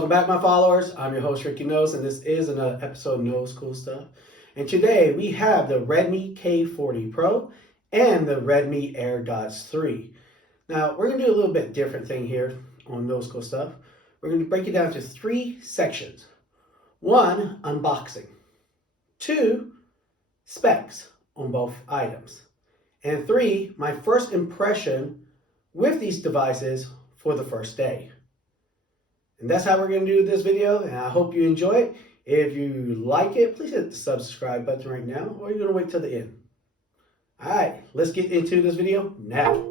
Welcome back, my followers. I'm your host, Ricky Knoles, and this is another episode of Knoles Cool Stuff. And today we have the Redmi K40pro and the Redmi Airdots 3. Now, we're going to do a little bit different thing here on Knoles Cool Stuff. We're going to break it down to 3 sections. 1, unboxing. 2, specs on both items. And 3, my first impression with these devices for the first day. And that's how we're going to do this video, and I hope you enjoy it. If you like it, please hit the subscribe button right now, or you're going to wait till the end. Alright, let's get into this video now.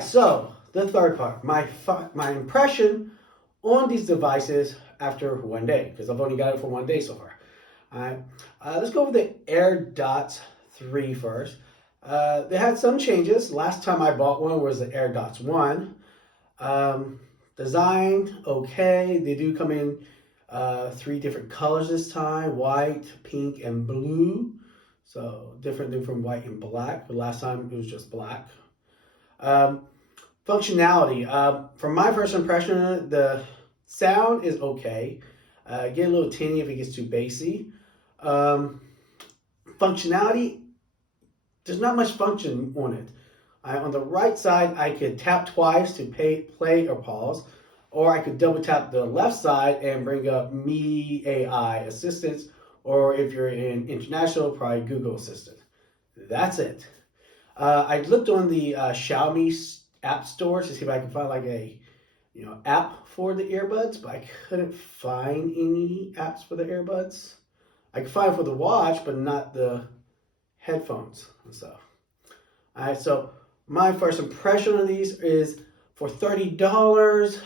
So, the third part, my impression on these devices after one day, because I've only got it for one day so far. All right, let's go over the Airdots 3 first. They had some changes. Last time I bought one was the Airdots 1. Design, okay. They do come in 3 different colors this time, white, pink, and blue. So different than from white and black. The last time it was just black. Functionality. From my first impression, the sound is okay. Get a little tinny if it gets too bassy. Functionality, there's not much function on it. On the right side, I could tap twice to play or pause, or I could double tap the left side and bring up Me AI Assistance, or if you're in international, probably Google Assistant. That's it. I looked on the Xiaomi app store to see if I could find like a app for the earbuds, but I couldn't find any apps for the earbuds. I could find for the watch, but not the headphones and stuff. All right, so my first impression of these is for $30,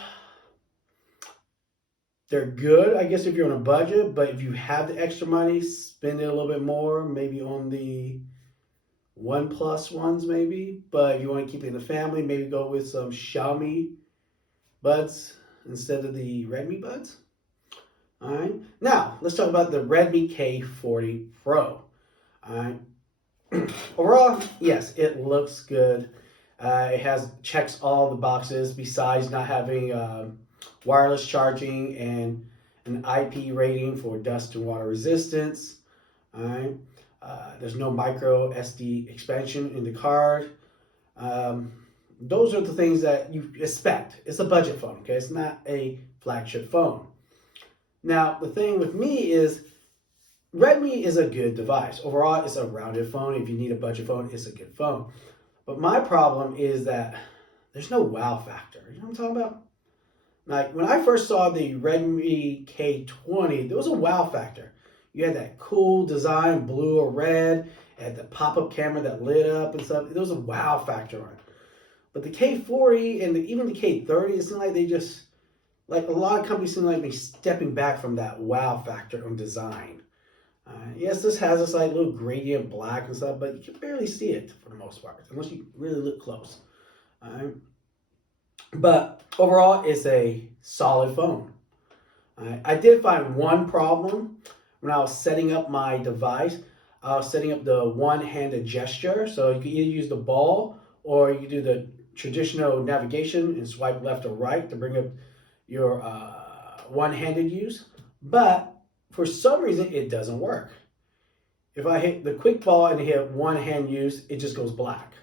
they're good, I guess, if you're on a budget, but if you have the extra money, spend it a little bit more, maybe on the OnePlus ones, maybe. But if you want to keep it in the family, maybe go with some Xiaomi buds instead of the Redmi buds. All right. Now, let's talk about the Redmi K40 Pro. All right. Overall, yes, it looks good. It checks all the boxes besides not having wireless charging and an IP rating for dust and water resistance. All right. There's no micro SD expansion in the card. Those are the things that you expect. It's a budget phone, okay? It's not a flagship phone. Now, the thing with me is Redmi is a good device. Overall, it's a rounded phone. If you need a budget phone, it's a good phone. But my problem is that there's no wow factor. You know what I'm talking about? Like, when I first saw the Redmi K20, there was a wow factor. You had that cool design, blue or red. It had the pop-up camera that lit up and stuff. There was a wow factor on it. But the K40 and even the K30, it seemed like they just, like a lot of companies seem like they're stepping back from that wow factor on design. Yes, this has this like little gradient black and stuff, but you can barely see it for the most part, unless you really look close. But overall, it's a solid phone. I did find one problem when I was setting up my device. I was setting up the one-handed gesture, so you can either use the ball or you can do the traditional navigation and swipe left or right to bring up your one-handed use. But for some reason, it doesn't work. If I hit the quick ball and hit one-hand use, it just goes black.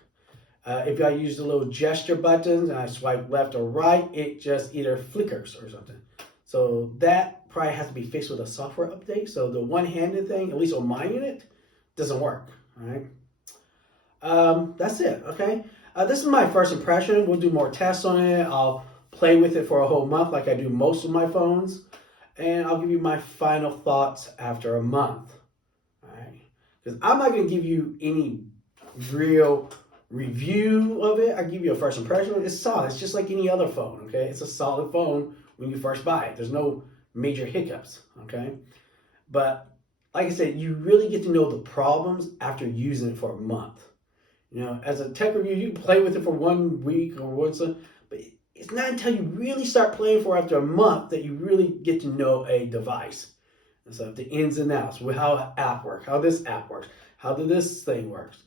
If I use the little gesture buttons and I swipe left or right, it just either flickers or something. So that probably has to be fixed with a software update. So the one-handed thing, at least on my unit, doesn't work. All right. That's it. Okay. This is my first impression. We'll do more tests on it. I'll play with it for a whole month like I do most of my phones. And I'll give you my final thoughts after a month. All right. Because I'm not going to give you any real review of it. I give you a first impression. It's solid. It's just like any other phone. Okay. It's a solid phone when you first buy it. There's no major hiccups. Okay. But like I said, you really get to know the problems after using it for a month. You know, as a tech review, you can play with it for 1 week or once, but it's not until you really start playing for after a month that you really get to know a device. And so the ins and outs, how an app works, how this app works, how this thing works.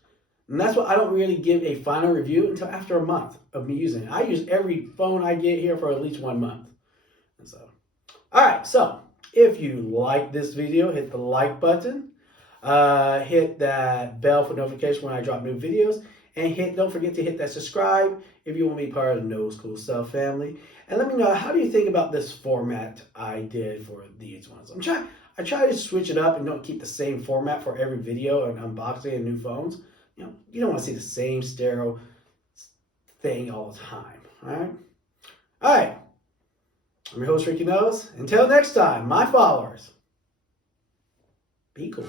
And that's why I don't really give a final review until after a month of me using it. I use every phone I get here for at least 1 month. And so, all right, so if you like this video, hit the like button. Hit that bell for notification when I drop new videos, and don't forget to hit that subscribe if you want to be part of the Knoles CoolStuff family. And let me know, how do you think about this format I did for these ones? I try to switch it up and don't keep the same format for every video and unboxing and new phones. You know, you don't want to see the same stereo thing all the time. All right. I'm your host, Ricky Knoles. Until next time, my followers, be cool.